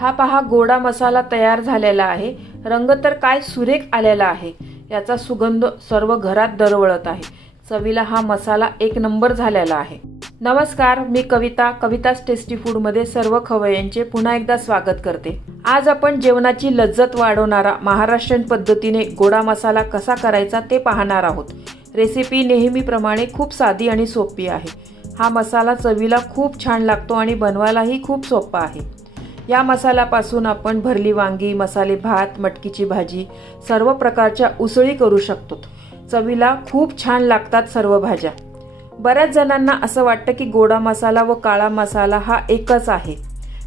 हा पहा गोडा मसाला तयार झालेला आहे रंग तर काय सुरेख आलेला आहे याचा सुगंध सर्व घरात दरवळत आहे चवीला हा मसाला एक नंबर झालेला आहे नमस्कार मी कविता कविताच टेस्टी फूडमध्ये सर्व खवयांचे पुन्हा एकदा स्वागत करते आज आपण जेवणाची लज्जत वाढवणारा महाराष्ट्रीयन पद्धतीने गोडा मसाला कसा करायचा ते पाहणार आहोत रेसिपी नेहमीप्रमाणे खूप साधी आणि सोपी आहे हा मसाला चवीला खूप छान लागतो आणि बनवायलाही खूप सोपा आहे या मसाल्यापासून आपण भरली वांगी मसाले भात मटकीची भाजी सर्व प्रकारच्या उसळी करू शकतो चवीला खूप छान लागतात सर्व भाज्या बऱ्याच जणांना असं वाटतं की गोडा मसाला व काळा मसाला हा एकच आहे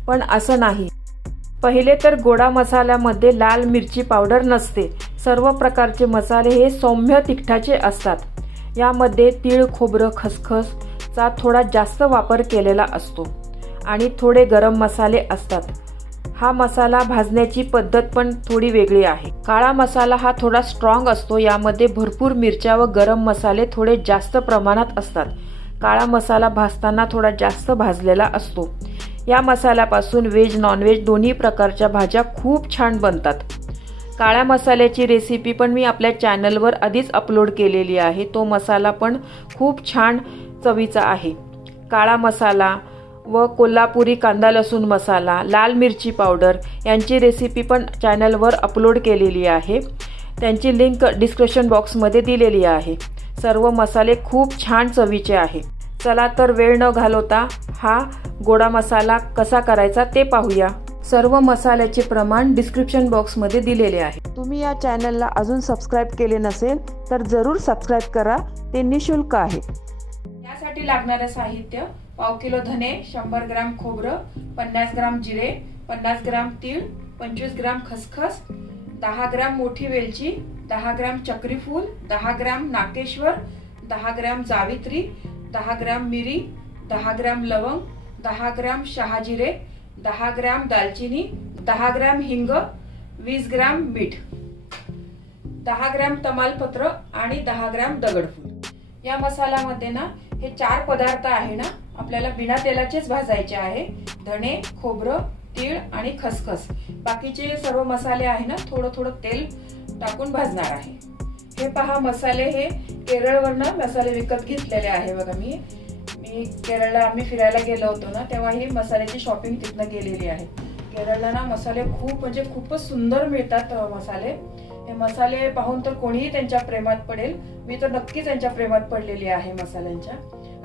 पण असं नाही पहिले तर गोडा मसाल्यामध्ये लाल मिरची पावडर नसते सर्व प्रकारचे मसाले हे सौम्य तिखटाचे असतात यामध्ये तीळ खोबरं खसखसचा थोडा जास्त वापर केलेला असतो आणि थोडे गरम मसाले असतात हा मसाला भाजण्याची पद्धत पण थोडी वेगळी आहे काळा मसाला हा थोडा स्ट्रॉंग असतो यामध्ये भरपूर मिरच्या व गरम मसाले थोडे जास्त प्रमाणात असतात काळा मसाला भाजताना थोडा जास्त भाजलेला असतो या मसाल्यापासून व्हेज नॉनव्हेज दोन्ही प्रकारच्या भाज्या खूप छान बनतात काळ्या मसाल्याची रेसिपी पण मी आपल्या चॅनलवर आधीच अपलोड केलेली आहे तो मसाला पण खूप छान चवीचा आहे काळा मसाला व कोल्हापुरी कांदा लसूण मसाला लाल मिरची पावडर यांची रेसिपी पण चॅनलवर अपलोड केलेली आहे त्यांची लिंक डिस्क्रिप्शन बॉक्समध्ये दिलेली आहे सर्व मसाले खूप छान चवीचे आहे चला तर वेळ न घालवता हा गोडा मसाला कसा करायचा ते पाहूया सर्व मसाल्याचे प्रमाण डिस्क्रिप्शन बॉक्समध्ये दिलेले आहे तुम्ही या चॅनलला अजून सबस्क्राईब केले नसेल तर जरूर सबस्क्राईब करा ते निशुल्क आहे यासाठी लागणारं साहित्य पाव किलो धने शंभर ग्राम खोबरं पन्नास ग्राम जिरे पन्नास ग्राम तीळ पंचवीस ग्राम खसखस दहा ग्राम मोठी वेलची दहा ग्राम चक्रीफूल दहा ग्राम नाकेश्वर दहा ग्राम जावित्री दहा ग्राम मिरी दहा ग्राम लवंग दहा ग्राम शहाजिरे दहा ग्राम दालचिनी दहा ग्राम हिंग वीस ग्राम मीठ दहा ग्राम तमालपत्र आणि दहा ग्राम दगडफूल या मसाल्यामध्ये ना हे चार पदार्थ आहे ना आपल्याला बिना तेलाचेच भाजायचे आहे धणे खोबरं तीळ आणि खसखस बाकीचे सर्व मसाले आहे ना थोडं थोडं तेल टाकून भाजणार आहे हे पहा मसाले हे केरळवरनं मसाले विकत घेतलेले आहे बघा मी मी केरळला आम्ही फिरायला गेलो होतो ना तेव्हा ही मसाल्याची शॉपिंग तिथनं गेलेली आहे केरळला ना मसाले खूप म्हणजे खूपच सुंदर मिळतात मसाले हे मसाले पाहून तर कोणीही त्यांच्या प्रेमात पडेल मी तर नक्की त्यांच्या प्रेमात पडलेली आहे मसाल्यांच्या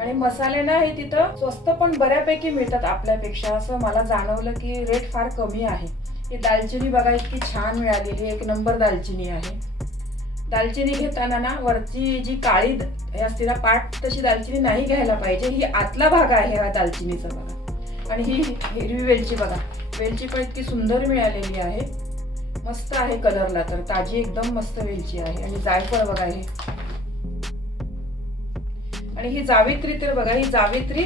आणि मसाले ना हे तिथं स्वस्त पण बऱ्यापैकी मिळतात आपल्यापेक्षा असं मला जाणवलं की रेट फार कमी आहे ही दालचिनी बघा इतकी छान मिळालेली एक नंबर दालचिनी आहे दालचिनी घेताना ना वरची जी काळी हे असते ना पाठ तशी दालचिनी नाही घ्यायला पाहिजे ही आतला भाग आहे हा दालचिनीचा बघा आणि ही हिरवी वेलची बघा वेलची पण इतकी सुंदर मिळालेली आहे मस्त आहे कलरला तर ताजी एकदम मस्त वेलची आहे आणि जायफळ बघा हे आणि ही जावित्री तर बघा ही जावित्री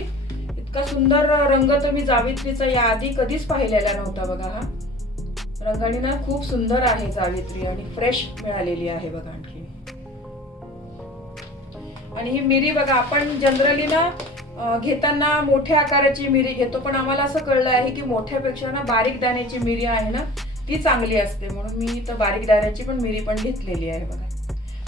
इतका सुंदर रंग तर मी जावित्रीचा याआधी कधीच पाहिलेला नव्हता बघा हा रंगाने ना खूप सुंदर आहे जावित्री आणि फ्रेश मिळालेली आहे बघा आणखी आणि ही मिरी बघा आपण जनरली ना घेताना मोठ्या आकाराची मिरी घेतो पण आम्हाला असं कळलं आहे की मोठ्यापेक्षा ना बारीक दाण्याची मिरी आहे ना ती चांगली असते म्हणून मी तर बारीक दाराची पण मिरी पण घेतलेली आहे बघा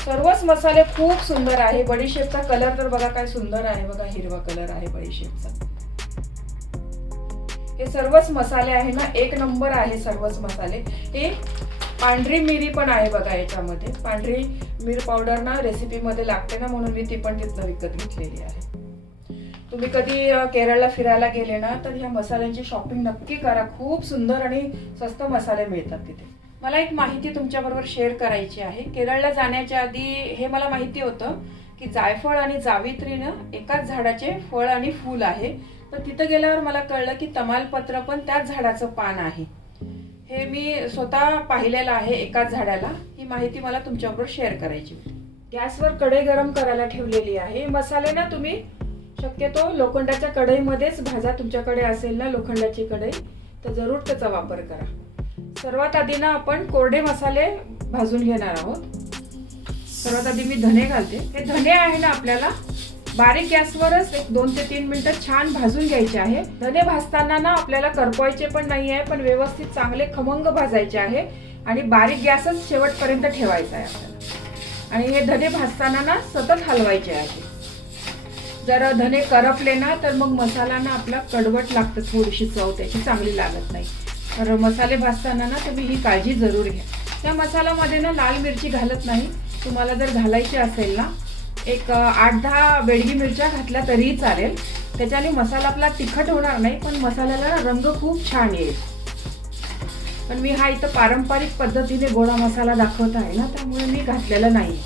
सर्वच मसाले खूप सुंदर आहे बडीशेपचा कलर तर बघा काय सुंदर आहे बघा हिरवा कलर आहे बडीशेपचा हे सर्वच मसाले आहे ना एक नंबर आहे सर्वच मसाले हे पांढरी मिरी पण आहे बघा याच्यामध्ये पांढरी मिर पावडर ना रेसिपीमध्ये लागते ना म्हणून मी ती पण तिथं विकत घेतलेली आहे तुम्ही कधी केरळला फिरायला गेले ना तर ह्या मसाल्यांची शॉपिंग नक्की करा खूप सुंदर आणि स्वस्त मसाले मिळतात तिथे मला एक माहिती तुमच्याबरोबर शेअर करायची आहे केरळला जाण्याच्या आधी हे मला माहिती होतं की जायफळ आणि जावित्रीनं एकाच झाडाचे फळ आणि फूल आहे तर तिथं गेल्यावर मला कळलं की तमालपत्र पण त्याच झाडाचं पान आहे हे मी स्वतः पाहिलेलं आहे एकाच झाडाला ही माहिती मला तुमच्याबरोबर शेअर करायची गॅसवर कडे गरम करायला ठेवलेली आहे मसाले ना तुम्ही शक्यतो लोखंडाच्या कढईमध्येच भाजा तुमच्याकडे असेल ना लोखंडाची कढई तर जरूर त्याचा वापर करा सर्वात आधी ना आपण कोरडे मसाले भाजून घेणार आहोत सर्वात आधी मी धने घालते हे धने आहे ना आपल्याला बारीक गॅसवरच एक दोन ते तीन मिनटं छान भाजून घ्यायचे आहे धने भाजताना ना आपल्याला करपवायचे पण नाही आहे पण व्यवस्थित चांगले खमंग भाजायचे आहे आणि बारीक गॅसच शेवटपर्यंत ठेवायचा आहे आपल्याला आणि हे धने भाजताना ना सतत हलवायचे आहे जर धने करपले ना तर मग मसाला ना आपला कडवट लागतं थोडीशी चव त्याची चांगली लागत नाही तर मसाले भाजताना ना तुम्ही ही काळजी जरूर घ्या त्या मसाल्यामध्ये ना लाल मिरची घालत नाही तुम्हाला जर घालायची असेल ना एक आठ दहा बेडगी मिरच्या घातल्या तरीही चालेल त्याच्याने मसाला आपला तिखट होणार नाही पण मसाल्याला रंग खूप छान येईल पण मी हा इथं पारंपरिक पद्धतीने गोडा मसाला दाखवत आहे ना त्यामुळे मी घातलेला नाही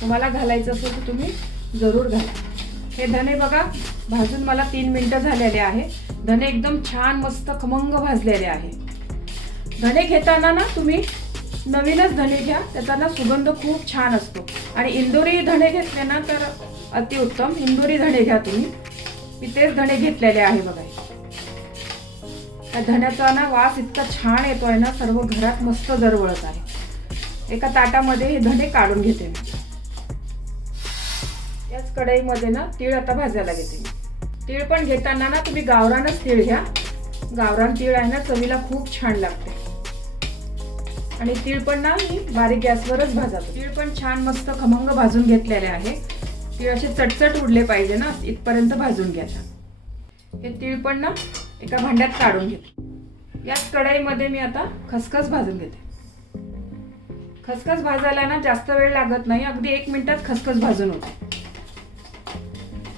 तुम्हाला घालायचं असेल तर तुम्ही जरूर घाला हे धने बघा भाजून मला तीन मिनटं झालेले आहे धने एकदम छान मस्त खमंग भाजलेले आहे धने घेताना ना तुम्ही नवीनच धने घ्या त्याचा ना सुगंध खूप छान असतो आणि इंदोरी धणे घेतले ना तर अतिउत्तम इंदोरी धणे घ्या तुम्ही मी तेच धणे घेतलेले आहे बघा त्या धण्याचा ना वास इतका छान येतो आहे ना सर्व घरात मस्त दरवळत आहे एका ताटामध्ये हे धणे काढून घेते मी त्याच कढईमध्ये ना तीळ आता भाजायला घेते तीळ पण घेताना ना तुम्ही गावरानच तीळ घ्या गावरान तीळ आहे ना चवीला खूप छान लागते आणि तीळ पण ना मी बारीक गॅसवरच भाजतो तीळ पण छान मस्त खमंग भाजून घेतलेले आहे तीळ असे चटचट उडले पाहिजे ना इथपर्यंत भाजून घ्यायचा हे तीळ पण ना एका भांड्यात काढून घेते याच कढाईमध्ये मी आता खसखस भाजून घेते खसखस भाजायला ना जास्त वेळ लागत नाही अगदी एक मिनिटात खसखस भाजून होते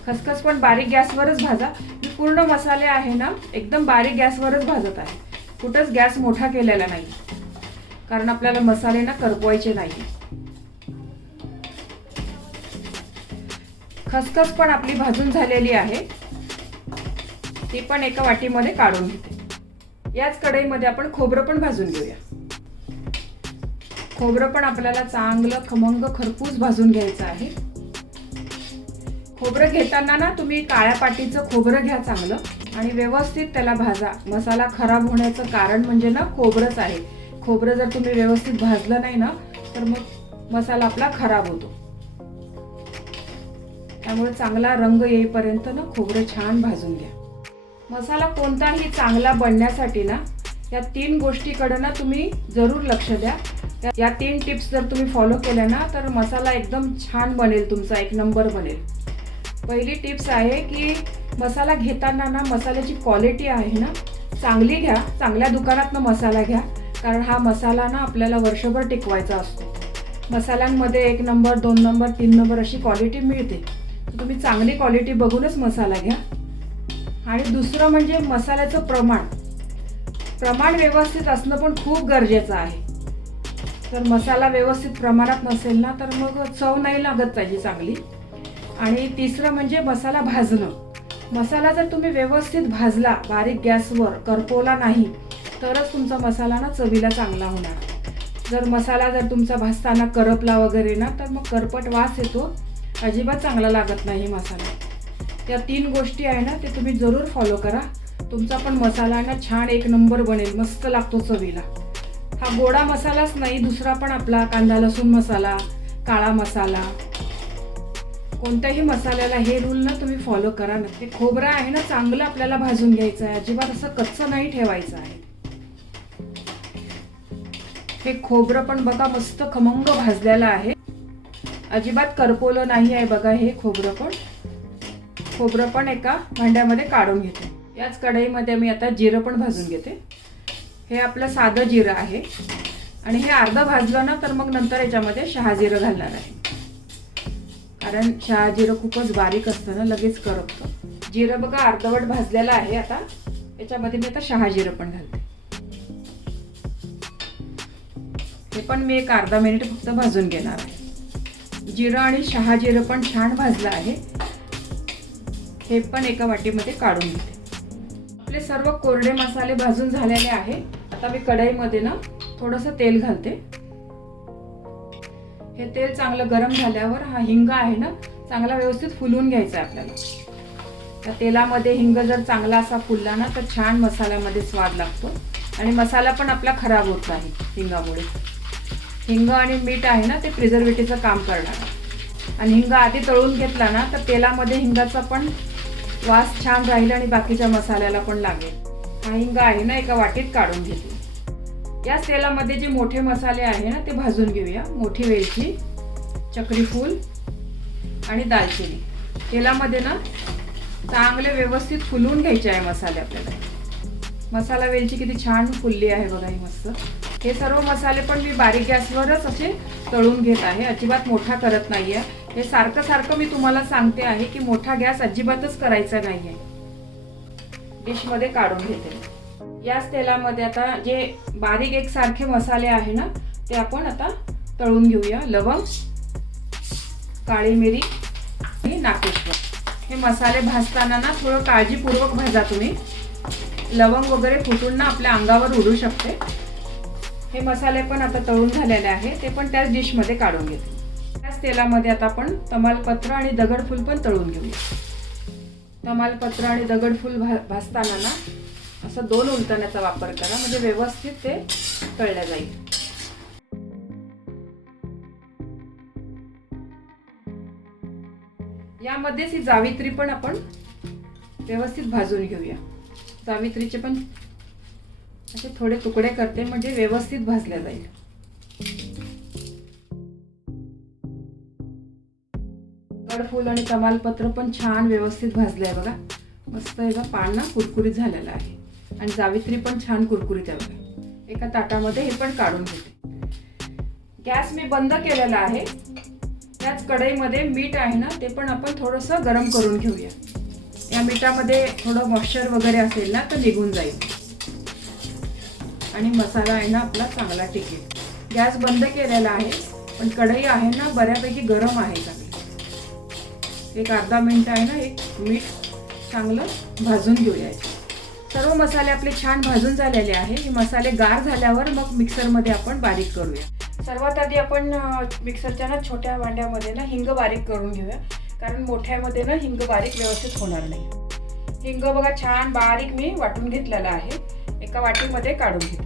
खसखस पण बारीक गॅसवरच भाजा मी पूर्ण मसाले आहे ना एकदम बारीक गॅसवरच भाजत आहे कुठंच गॅस मोठा केलेला नाही कारण आपल्याला मसाले ना करपवायचे नाही खसखस पण आपली भाजून झालेली आहे ती पण एका वाटीमध्ये काढून घेते याच कढईमध्ये आपण खोबरं पण भाजून घेऊया खोबरं पण आपल्याला चांगलं खमंग खरपूस भाजून घ्यायचं आहे खोबरं घेताना ना तुम्ही काळ्या पाटीचं खोबरं घ्या चांगलं आणि व्यवस्थित त्याला भाजा मसाला खराब होण्याचं कारण म्हणजे ना खोबरंच आहे खोबरं जर तुम्ही व्यवस्थित भाजलं नाही ना तर मग मसाला आपला खराब होतो त्यामुळे चांगला रंग येईपर्यंत ना खोबरं छान भाजून घ्या मसाला कोणताही चांगला बनण्यासाठी ना या तीन गोष्टीकडे ना तुम्ही जरूर लक्ष द्या या तीन टिप्स जर तुम्ही फॉलो केल्या ना तर मसाला एकदम छान बनेल तुमचा एक नंबर बनेल पहिली टिप्स आहे की मसाला घेताना ना मसाल्याची क्वालिटी आहे ना चांगली घ्या चांगल्या दुकानातनं मसाला घ्या कारण हा मसाला ना आपल्याला वर्षभर टिकवायचा असतो मसाल्यांमध्ये एक नंबर दोन नंबर तीन नंबर अशी क्वालिटी मिळते तुम्ही चांगली क्वालिटी बघूनच मसाला घ्या आणि दुसरं म्हणजे मसाल्याचं प्रमाण प्रमाण व्यवस्थित असणं पण खूप गरजेचं आहे तर मसाला व्यवस्थित प्रमाणात नसेल ना तर मग चव नाही लागत पाहिजे चांगली आणि तिसरं म्हणजे मसाला भाजणं मसाला जर तुम्ही व्यवस्थित भाजला बारीक गॅसवर करपवला नाही तरच तुमचा मसाला ना चवीला चांगला होणार जर मसाला जर तुमचा भाजताना करपला वगैरे ना तर मग करपट वास येतो अजिबात चांगला लागत नाही मसाला त्या तीन गोष्टी आहे ना ते तुम्ही जरूर फॉलो करा तुमचा पण मसाला ना छान एक नंबर बनेल मस्त लागतो चवीला हा गोडा मसालाच नाही दुसरा पण आपला कांदा लसूण मसाला काळा मसाला कोणत्याही मसाल्याला हे रूल ना तुम्ही फॉलो करा ना ते खोबरं आहे ना चांगलं आपल्याला भाजून घ्यायचं आहे अजिबात असं कच्चं नाही ठेवायचं आहे हे खोबरं पण बघा मस्त खमंग भाजलेलं आहे अजिबात करपोलं नाही आहे बघा हे खोबरं पण खोबरं पण एका भांड्यामध्ये काढून घेते याच कढईमध्ये मी आता जिरं पण भाजून घेते हे आपलं साधं जिरं आहे आणि हे अर्धं भाजलं ना तर मग नंतर याच्यामध्ये जिरं घालणार आहे कारण शहा जिरं खूपच बारीक असतं ना लगेच करपतं जिरं बघा अर्धवट भाजलेलं आहे आता याच्यामध्ये मी आता शहा जिरं पण घालते हे पण मी एक अर्धा मिनिट फक्त भाजून घेणार आहे जिरं आणि शहा जिरं पण छान भाजलं आहे हे पण एका वाटीमध्ये काढून घेते आपले सर्व कोरडे मसाले भाजून झालेले आहे आता मी कढईमध्ये ना थोडंसं तेल घालते हे तेल चांगलं गरम झाल्यावर हा हिंग आहे ना चांगला व्यवस्थित फुलून घ्यायचा आहे आपल्याला त्या तेलामध्ये हिंग जर चांगला असा फुलला ना तर छान मसाल्यामध्ये स्वाद लागतो आणि मसाला पण आपला खराब होत नाही हिंगामुळे हिंग आणि मीठ आहे ना ते प्रिझर्वेटिव्हचं काम करणार आणि हिंग आधी तळून घेतला ना तर तेलामध्ये हिंगाचा पण वास छान राहील आणि बाकीच्या मसाल्याला पण लागेल हा हिंग आहे ना एका वाटीत काढून घेतला या तेलामध्ये जे मोठे मसाले आहे ना ते भाजून घेऊया मोठी वेलची चक्रीफूल आणि दालचिनी तेलामध्ये ना चांगले व्यवस्थित फुलवून घ्यायचे आहे मसाले आपल्याला मसाला वेलची किती छान फुलली आहे बघा ही मस्त हे सर्व मसाले पण मी बारीक गॅसवरच असे तळून घेत आहे अजिबात मोठा करत नाही आहे हे सारखं सारखं मी तुम्हाला सांगते आहे की मोठा गॅस अजिबातच करायचा नाही आहे डिशमध्ये काढून घेते याच तेलामध्ये आता जे बारीक एकसारखे मसाले आहे ना ते आपण आता तळून घेऊया लवंग काळी मिरी आणि नाकेश्वर हे मसाले भाजताना ना थोडं काळजीपूर्वक भाजा तुम्ही लवंग वगैरे फुटून ना आपल्या अंगावर उडू शकते हे मसाले पण आता तळून झालेले आहे ते पण त्याच डिशमध्ये काढून घेते त्याच तेलामध्ये आता आपण तमालपत्र आणि दगडफूल पण तळून घेऊया तमालपत्र आणि दगडफूल भा भाजताना ना असा दोन उलटण्याचा वापर करा म्हणजे व्यवस्थित ते तळल्या जाईल यामध्येच ही जावित्री पण आपण व्यवस्थित भाजून घेऊया जावित्रीचे पण असे थोडे तुकडे करते म्हणजे व्यवस्थित भाजल्या जाईल कडफूल आणि तमालपत्र पण छान व्यवस्थित भाजले आहे बघा मस्त याचा पानं कुरकुरीत झालेला आहे आणि जावित्री पण छान कुरकुरीत हवी एका ताटामध्ये हे पण काढून घेते गॅस मी बंद केलेला आहे त्याच कढईमध्ये मीठ आहे ना ते पण आपण थोडंसं गरम करून घेऊया या मिठामध्ये थोडं मॉश्चर वगैरे असेल ना तर निघून जाईल आणि मसाला आहे ना आपला चांगला टिकेल गॅस बंद केलेला आहे पण कढई आहे ना बऱ्यापैकी गरम आहे चांगली एक अर्धा मिनटं आहे ना एक मीठ चांगलं भाजून घेऊया सर्व मसाले आपले छान भाजून झालेले आहे हे मसाले गार झाल्यावर मग मिक्सरमध्ये आपण बारीक करूया सर्वात आधी आपण मिक्सरच्या ना छोट्या भांड्यामध्ये ना हिंग बारीक करून घेऊया कारण मोठ्यामध्ये ना हिंग बारीक व्यवस्थित होणार नाही हिंग बघा छान बारीक मी वाटून घेतलेला आहे एका वाटीमध्ये काढून घेते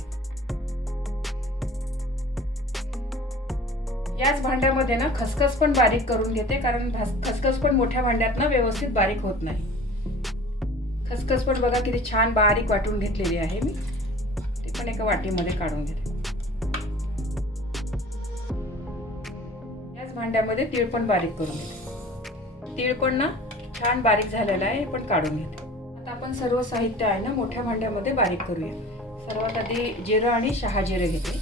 याच भांड्यामध्ये ना खसखस पण बारीक करून घेते कारण खसखस पण मोठ्या भांड्यात ना व्यवस्थित बारीक होत नाही खसखस पण बघा किती छान बारीक वाटून घेतलेली आहे मी ते पण एका वाटीमध्ये काढून घेते याच भांड्यामध्ये तीळ पण बारीक करून घेते तीळ पण ना छान बारीक झालेलं आहे हे पण काढून घेते आता आपण सर्व साहित्य आहे ना मोठ्या भांड्यामध्ये बारीक करूया सर्वात आधी जिरं आणि शहाजिरं घेते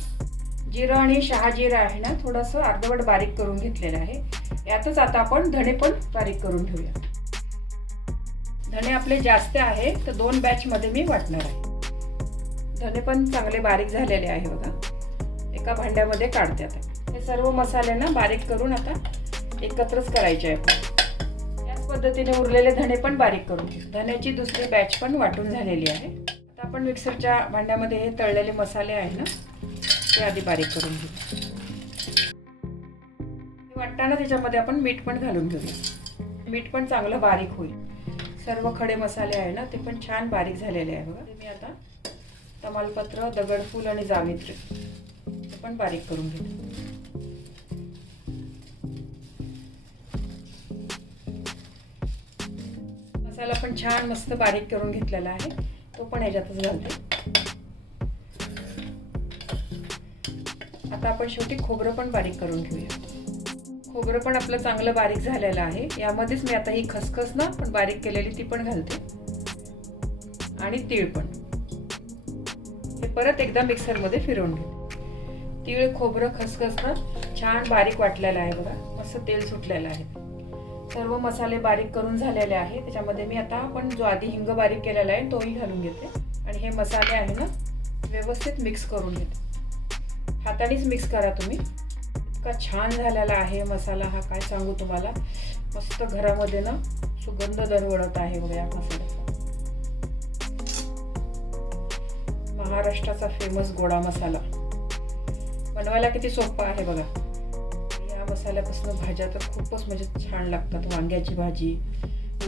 जिरं आणि शहाजिरं आहे ना थोडंसं अर्धवट बारीक करून घेतलेलं आहे यातच आता आपण धणे पण बारीक करून ठेवूया धणे आपले जास्त आहे तर दोन बॅचमध्ये मी वाटणार आहे धणे पण चांगले बारीक झालेले आहे बघा एका भांड्यामध्ये काढते आता हे सर्व मसाले ना बारीक करून आता एकत्रच करायचे आहे आपण याच पद्धतीने उरलेले धणे पण बारीक करून धण्याची दुसरी बॅच पण वाटून झालेली आहे आता आपण मिक्सरच्या भांड्यामध्ये हे तळलेले मसाले आहे ना ते आधी बारीक करून घेऊ वाटताना त्याच्यामध्ये आपण मीठ पण घालून घेऊ मीठ पण चांगलं बारीक होईल सर्व खडे मसाले आहे ना ते पण छान बारीक झालेले आहे बघा मी आता तमालपत्र दगडफूल आणि जावित्री पण बारीक करून घेते मसाला पण छान मस्त बारीक करून घेतलेला आहे तो पण ह्याच्यातच घालते आता आपण शेवटी खोबरं पण बारीक करून घेऊया खोबरं पण आपलं चांगलं बारीक झालेलं आहे यामध्येच मी आता ही खसखस ना पण बारीक केलेली ती पण घालते आणि तीळ पण हे परत एकदा मिक्सरमध्ये फिरवून घेते तीळ खोबरं खसखस ना छान बारीक वाटलेलं आहे बघा मस्त तेल सुटलेलं आहे सर्व मसाले बारीक करून झालेले आहे त्याच्यामध्ये मी आता आपण जो आधी हिंग बारीक केलेला आहे तोही घालून घेते आणि हे मसाले आहे ना व्यवस्थित मिक्स करून घेते हातानेच मिक्स करा तुम्ही इतका छान झालेला आहे मसाला हा काय सांगू तुम्हाला मस्त घरामध्ये ना सुगंध दरवळत आहे बघा या मसाल्या महाराष्ट्राचा फेमस गोडा मसाला बनवायला किती सोपा आहे बघा या मसाल्यापासून भाज्या तर खूपच म्हणजे छान लागतात वांग्याची भाजी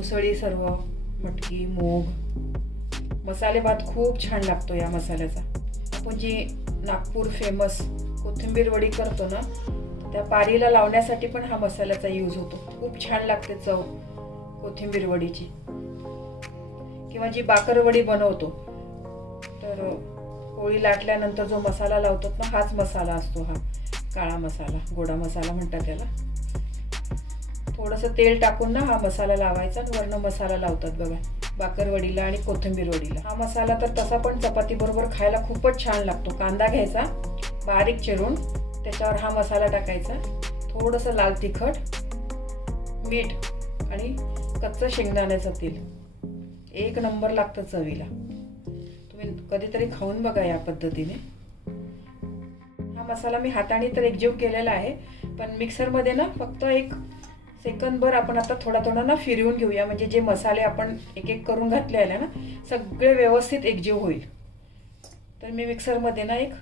उसळी सर्व मटकी मूग मसाले भात खूप छान लागतो या मसाल्याचा आपण जी नागपूर फेमस कोथिंबीर वडी करतो ना त्या पारीला लावण्यासाठी पण हा मसाल्याचा यूज होतो खूप छान लागते चव कोथिंबीर वडीची किंवा जी बाकरवडी बनवतो तर पोळी लाटल्यानंतर जो मसाला लावतो ना हाच मसाला असतो हा काळा मसाला गोडा मसाला म्हणतात त्याला थोडंसं तेल टाकून ना हा मसाला लावायचा आणि मसाला लावतात बघा बाकरवडीला आणि कोथिंबीर वडीला हा मसाला तर तसा पण चपाती बरोबर खायला खूपच छान लागतो कांदा घ्यायचा बारीक चिरून त्याच्यावर हा मसाला टाकायचा थोडंसं लाल तिखट मीठ आणि कच्चं शेंगदाण्याचं तेल एक नंबर लागतं चवीला तुम्ही कधीतरी खाऊन बघा या पद्धतीने हा मसाला मी हाताने तर एकजीव केलेला आहे पण मिक्सरमध्ये ना फक्त एक सेकंदभर आपण आता थोडा थोडा ना फिरवून घेऊया म्हणजे जे मसाले आपण एक एक करून घातले आहे ना सगळे व्यवस्थित एकजीव होईल तर मी मिक्सरमध्ये ना एक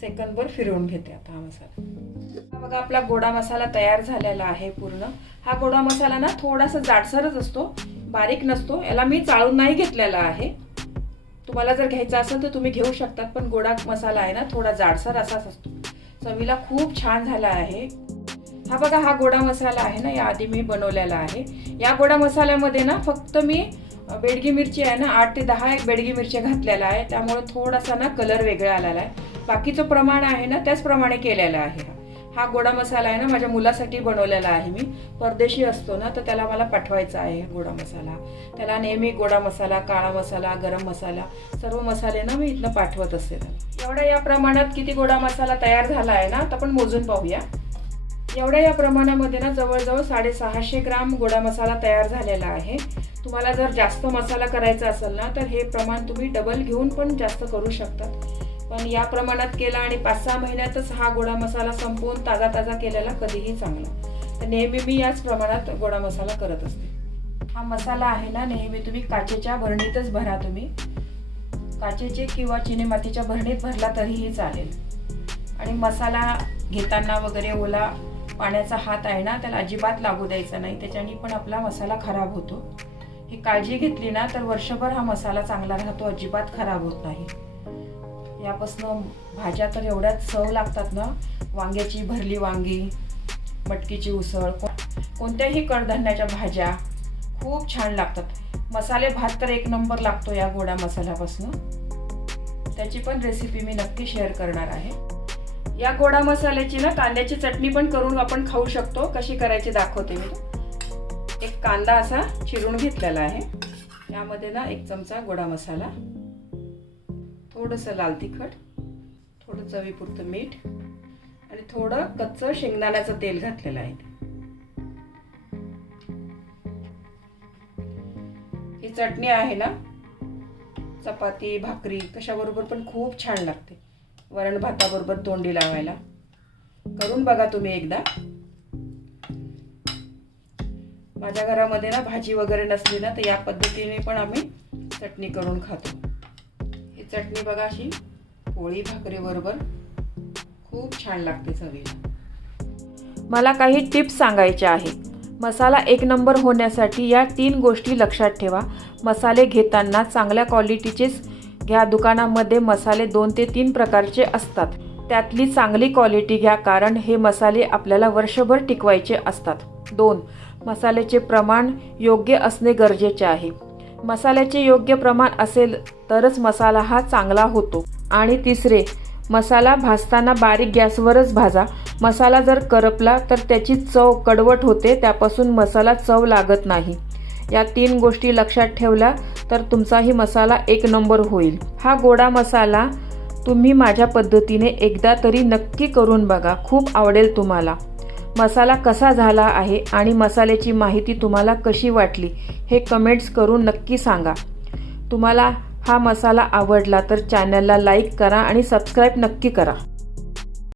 सेकंदभर फिरवून घेते आता हा मसाला बघा आपला गोडा मसाला तयार झालेला आहे पूर्ण हा गोडा मसाला ना थोडासा जाडसरच असतो बारीक नसतो याला मी चाळून नाही घेतलेला आहे तुम्हाला जर घ्यायचा असेल तर तुम्ही घेऊ शकतात पण गोडा मसाला आहे ना थोडा जाडसर असाच असतो चवीला खूप छान झाला आहे हा बघा हा गोडा मसाला आहे ना या आधी मी बनवलेला आहे या गोडा मसाल्यामध्ये ना फक्त मी बेडगी मिरची आहे ना आठ ते दहा एक बेडगी मिरच्या घातलेला आहे त्यामुळे थोडासा ना कलर वेगळा आलेला आहे बाकीचं प्रमाण आहे ना त्याचप्रमाणे केलेला आहे हा गोडा मसाला आहे ना माझ्या मुलासाठी बनवलेला आहे मी परदेशी असतो ना तर त्याला मला पाठवायचा आहे गोडा मसाला त्याला नेहमी गोडा मसाला काळा मसाला गरम मसाला सर्व मसाले ना मी इथनं पाठवत असते एवढ्या या प्रमाणात किती गोडा मसाला तयार झाला आहे ना तर आपण मोजून पाहूया एवढ्या या प्रमाणामध्ये ना जवळजवळ साडेसहाशे ग्राम गोडा मसाला तयार झालेला आहे तुम्हाला जर जास्त मसाला करायचा असेल ना तर हे प्रमाण तुम्ही डबल घेऊन पण जास्त करू शकता पण या प्रमाणात केला आणि पाच सहा महिन्यातच हा गोडा मसाला संपवून ताजा ताजा केलेला कधीही चांगला तर नेहमी मी याच प्रमाणात गोडा मसाला करत असते हा मसाला आहे ना नेहमी तुम्ही काचेच्या भरणीतच भरा तुम्ही काचेचे किंवा चिनेमातीच्या भरणीत भरला तरीही चालेल आणि मसाला घेताना वगैरे ओला पाण्याचा हात आहे ना त्याला अजिबात लागू द्यायचा नाही त्याच्याने पण आपला मसाला खराब होतो ही काळजी घेतली ना तर वर्षभर हा मसाला चांगला राहतो अजिबात खराब होत नाही यापासून भाज्या तर एवढ्याच सव लागतात ना वांग्याची भरली वांगी मटकीची उसळ कोणत्याही कडधान्याच्या भाज्या खूप छान लागतात मसाले भात तर एक नंबर लागतो या गोडा मसाल्यापासून त्याची पण रेसिपी मी नक्की शेअर करणार आहे या गोडा मसाल्याची ना कांद्याची चटणी पण करून आपण खाऊ शकतो कशी करायची दाखवते मी कांदा असा चिरून घेतलेला आहे त्यामध्ये ना एक चमचा गोडा मसाला थोडंसं लाल तिखट थोडं चवीपुरतं मीठ आणि थोडं कच्चं शेंगदाण्याचं तेल घातलेलं आहे ही चटणी आहे ना चपाती भाकरी कशाबरोबर पण खूप छान लागते वरण भाताबरोबर तोंडी लावायला करून बघा तुम्ही एकदा माझ्या घरामध्ये ना भाजी वगैरे नसली ना तर या पद्धतीने पण आम्ही चटणी करून खातो ही चटणी बघा अशी पोळी भाकरीबरोबर खूप छान लागते चवीला मला काही टिप्स सांगायच्या आहेत मसाला एक नंबर होण्यासाठी या तीन गोष्टी लक्षात ठेवा मसाले घेताना चांगल्या क्वालिटीचेच घ्या दुकानामध्ये मसाले दोन ते तीन प्रकारचे असतात त्यातली चांगली क्वालिटी घ्या कारण हे मसाले आपल्याला वर्षभर टिकवायचे असतात दोन मसाल्याचे प्रमाण योग्य असणे गरजेचे आहे मसाल्याचे योग्य प्रमाण असेल तरच मसाला हा चांगला होतो आणि तिसरे मसाला भाजताना बारीक गॅसवरच भाजा मसाला जर करपला तर त्याची चव कडवट होते त्यापासून मसाला चव लागत नाही या तीन गोष्टी लक्षात ठेवल्या तर तुमचाही मसाला एक नंबर होईल हा गोडा मसाला तुम्ही माझ्या पद्धतीने एकदा तरी नक्की करून बघा खूप आवडेल तुम्हाला मसाला कसा झाला आहे आणि मसाल्याची माहिती तुम्हाला कशी वाटली हे कमेंट्स करून नक्की सांगा तुम्हाला हा मसाला आवडला तर चॅनलला लाईक करा आणि सबस्क्राईब नक्की करा